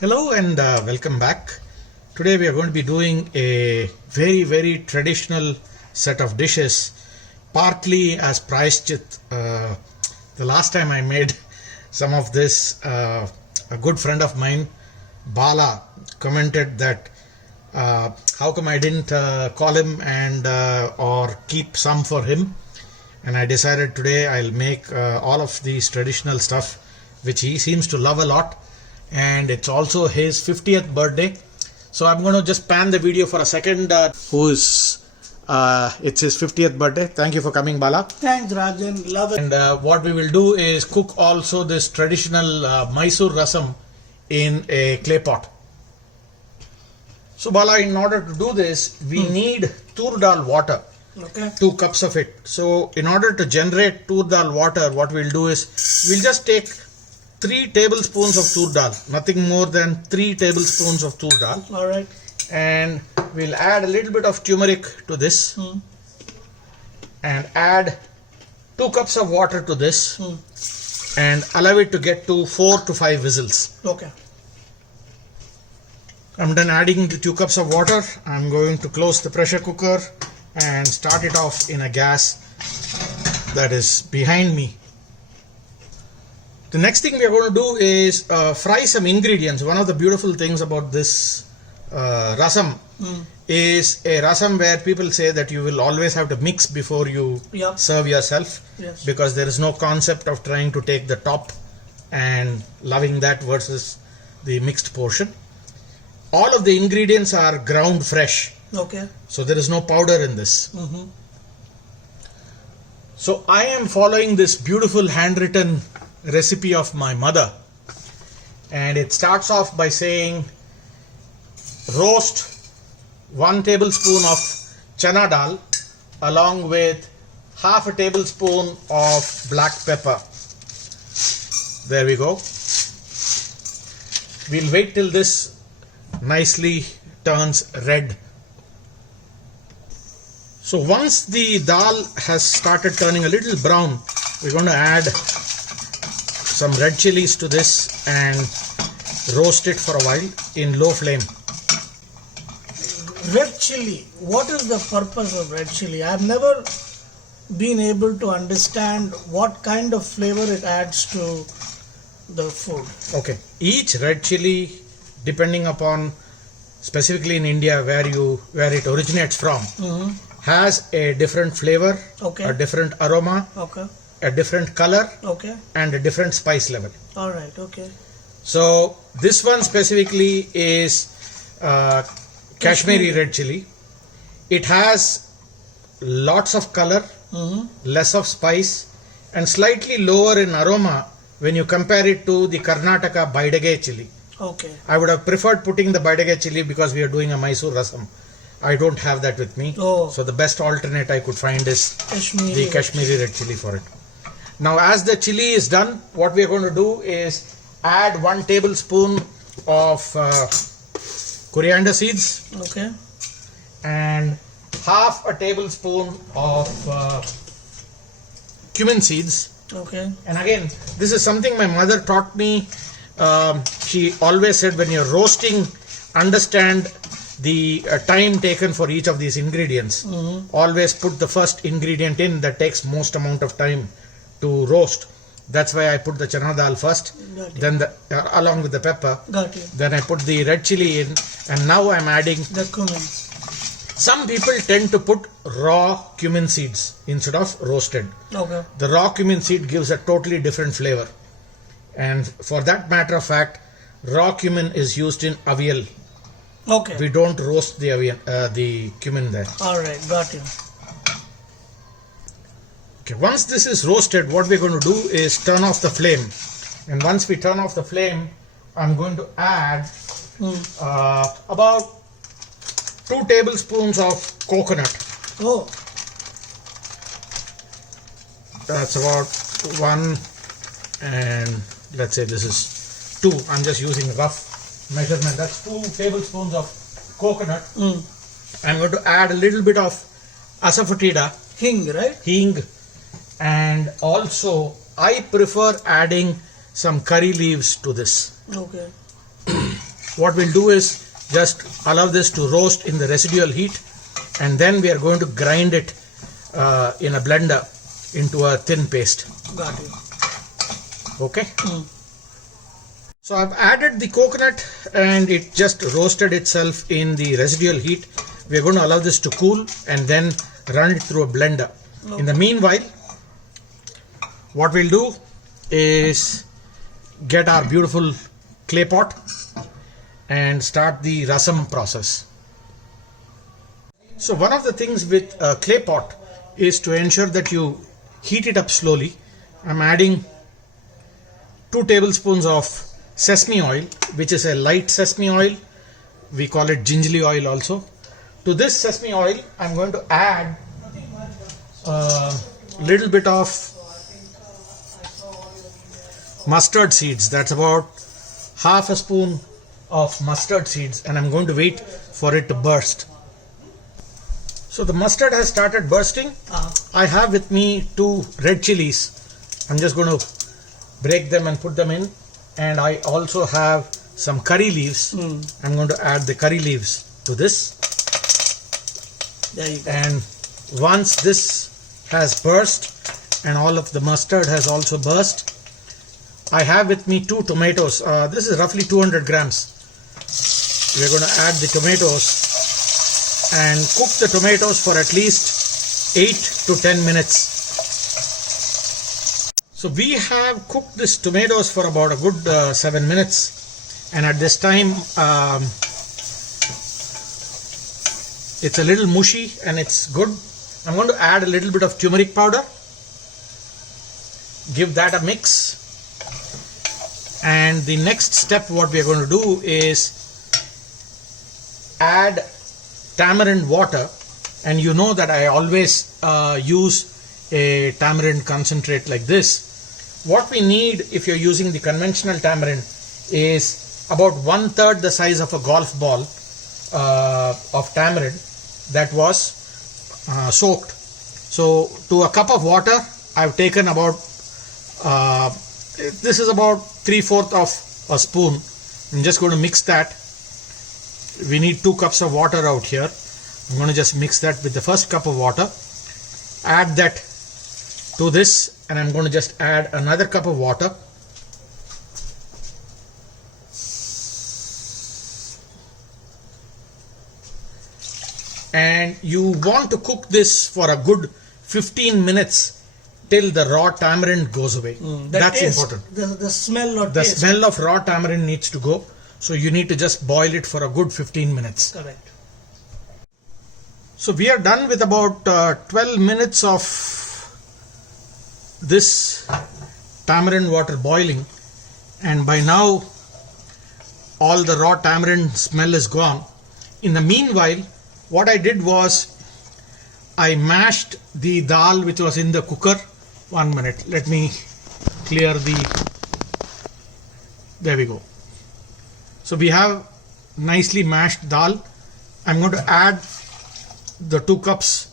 Hello and welcome back. Today we are going to be doing a very traditional set of dishes, partly as prayashchit. The last time I made some of this, a good friend of mine, Bala, commented that how come I didn't call him and or keep some for him, and I decided today I'll make all of these traditional stuff which he seems to love a lot, and it's also his 50th birthday. So I'm going to just pan the video for a second. It's his 50th birthday. Thank you for coming, Bala. Thanks, Rajan. Love it. And what we will do is cook also this traditional Mysore rasam in a clay pot. So Bala, in order to do this, we need tur dal water. Okay. 2 cups of it. So in order to generate tur dal water, what we'll do is we'll just take 3 tablespoons of tur dal, nothing more than 3 tablespoons of tur dal. All right. And we'll add a little bit of turmeric to this and add 2 cups of water to this and allow it to get to 4 to 5 whistles. Okay. I'm done adding the 2 cups of water. I'm going to close the pressure cooker and start it off in a gas that is behind me. The next thing we are going to do is fry some ingredients. One of the beautiful things about this rasam is a rasam where people say that you will always have to mix before you serve yourself, because there is no concept of trying to take the top and loving that versus the mixed portion. All of the ingredients are ground fresh. Okay. So there is no powder in this. So I am following this beautiful handwritten recipe of my mother, and it starts off by saying roast 1 tablespoon of chana dal along with half a tablespoon of black pepper. There we go. We'll wait till this nicely turns red. So once the dal has started turning a little brown, we're going to add some red chilies to this and roast it for a while in low flame. Red chili. What is the purpose of red chili? I've never been able to understand what kind of flavor it adds to the food. Okay. Each red chili, depending upon specifically in India where it originates from, has a different flavor, a different aroma, a different color, and a different spice level. All right. Okay. So this one specifically is Kashmiri red chili. It has lots of color, less of spice, and slightly lower in aroma when you compare it to the Karnataka Baidage chili. Okay. I would have preferred putting the Baidage chili because we are doing a Mysore rasam. I don't have that with me. So the best alternate I could find is the Kashmiri red chili for it. Now as the chili is done, what we are going to do is add 1 tablespoon of coriander seeds. Okay. And half a tablespoon of cumin seeds. Okay. And again, this is something my mother taught me. She always said, when you're roasting, understand the time taken for each of these ingredients. Always put the first ingredient in that takes most amount of time to roast. That's why I put the chana dal first, then along with the pepper. Got it. Then I put the red chili in, and now I'm adding the cumin. Some people tend to put raw cumin seeds instead of roasted. Okay. The raw cumin seed gives a totally different flavor, and for that matter of fact, raw cumin is used in avial. Okay. We don't roast the cumin there. All right, got you. Okay, once this is roasted, what we're going to do is turn off the flame. And once we turn off the flame, I'm going to add about 2 tablespoons of coconut. Oh. That's about 1, and let's say this is 2. I'm just using rough measurement. That's 2 tablespoons of coconut. I'm going to add a little bit of asafoetida. Hing, right? Hing. And also I prefer adding some curry leaves to this. Okay. what we'll do is just allow this to roast in the residual heat, and then we are going to grind it in a blender into a thin paste. Got it. Okay. So I've added the coconut and it just roasted itself in the residual heat. We're going to allow this to cool and then run it through a blender. In the meanwhile, what we'll do is get our beautiful clay pot and start the rasam process. So one of the things with a clay pot is to ensure that you heat it up slowly. I'm adding 2 tablespoons of sesame oil, which is a light sesame oil. We call it gingerly oil also. To this sesame oil, I'm going to add a little bit of mustard seeds. That's about half a spoon of mustard seeds, and I'm going to wait for it to burst. So the mustard has started bursting. I have with me 2 red chilies. I'm just going to break them and put them in. And I also have some curry leaves. I'm going to add the curry leaves to this. There you go. And once this has burst and all of the mustard has also burst, I have with me 2 tomatoes. This is roughly 200 grams. We're going to add the tomatoes and cook the tomatoes for at least 8 to 10 minutes. So we have cooked this tomatoes for about a good 7 minutes, and at this time it's a little mushy and it's good. I'm going to add a little bit of turmeric powder, give that a mix, and the next step what we are going to do is add tamarind water. And you know that I always use a tamarind concentrate like this. What we need if you're using the conventional tamarind is about 1/3 the size of a golf ball of tamarind that was soaked. So to a cup of water, I've taken about this is about 3/4 of a spoon. I'm just going to mix that. We need 2 cups of water out here. I'm going to just mix that with the first cup of water, add that to this, and I'm going to just add another cup of water. And you want to cook this for a good 15 minutes till the raw tamarind goes away. That's taste, important. The smell or The taste. smell of raw tamarind needs to go. So you need to just boil it for a good 15 minutes. Correct. So we are done with about 12 minutes of this tamarind water boiling, and by now all the raw tamarind smell is gone. In the meanwhile, what I did was I mashed the dal which was in the cooker. 1 minute, let me clear there we go. So we have nicely mashed dal. I'm going to add the 2 cups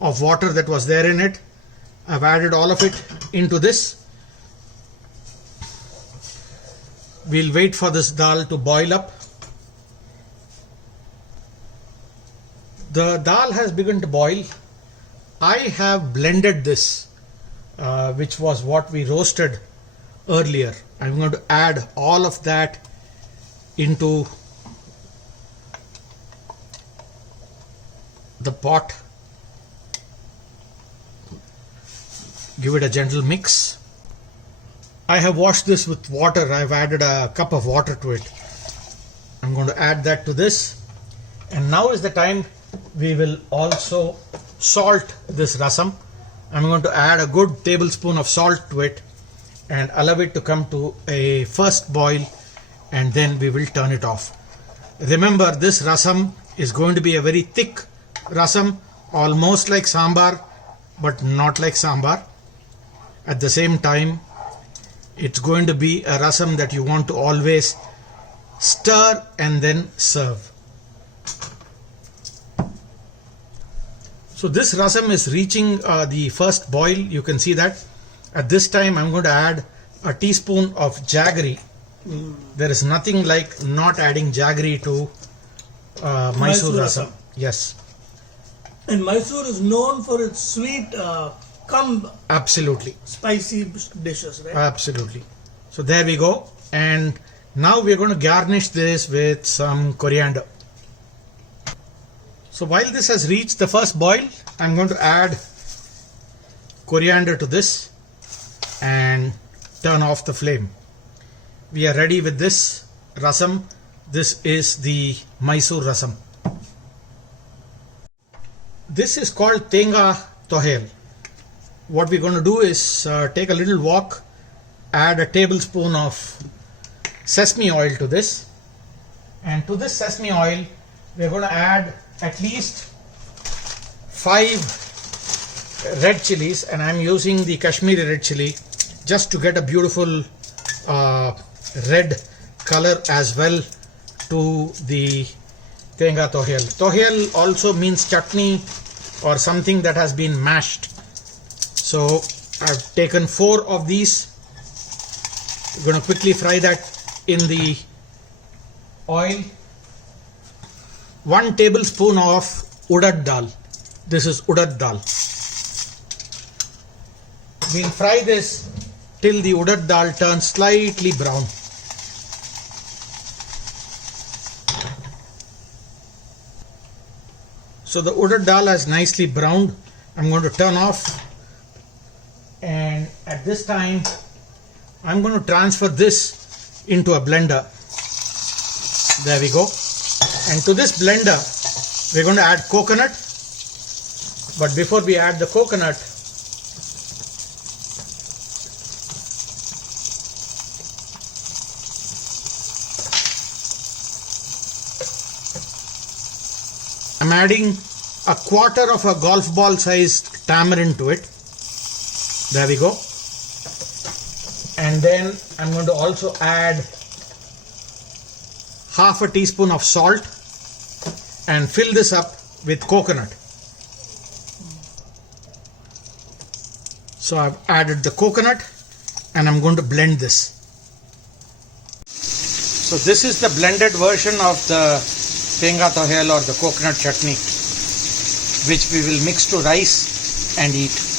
of water that was there in it. I've added all of it into this. We'll wait for this dal to boil up. The dal has begun to boil. I have blended this, which was what we roasted earlier. I'm going to add all of that into the pot. Give it a gentle mix. I have washed this with water. I've added a cup of water to it. I'm going to add that to this. And now is the time we will also salt this rasam. I'm going to add a good tablespoon of salt to it and allow it to come to a first boil, and then we will turn it off. Remember, this rasam is going to be a very thick rasam, almost like sambar, but not like sambar. At the same time, it's going to be a rasam that you want to always stir and then serve. So this rasam is reaching the first boil. You can see that. At this time, I'm going to add a teaspoon of jaggery There is nothing like not adding jaggery to Mysore Mysore rasam. rasam. Yes, And Mysore is known for its sweet, cum absolutely. spicy dishes, right? Absolutely. So there we go. And now we're going to garnish this with some coriander. So while this has reached the first boil, I'm going to add coriander to this and turn off the flame. We are ready with this rasam. This is the Mysore rasam. This is called Tenga Tohel. What we're going to do is take a little wok, add a tablespoon of sesame oil to this, and to this sesame oil we're going to add at least 5 red chilies, and I'm using the Kashmiri red chili just to get a beautiful red color as well to the Tenga Tohel. Tohel also means chutney or something that has been mashed. So I've taken 4 of these. We're going to quickly fry that in the oil. 1 tablespoon of urad dal. This is urad dal. We'll fry this till the urad dal turns slightly brown. So the urad dal has nicely browned. I'm going to turn off, and at this time I'm going to transfer this into a blender. There we go. And to this blender we're going to add coconut. But before we add the coconut, I'm adding a quarter of a golf ball sized tamarind to it. There we go. And then I'm going to also add half a teaspoon of salt and fill this up with coconut. So I've added the coconut and I'm going to blend this. So this is the blended version of the Tenga Tohel or the coconut chutney, which we will mix to rice and eat.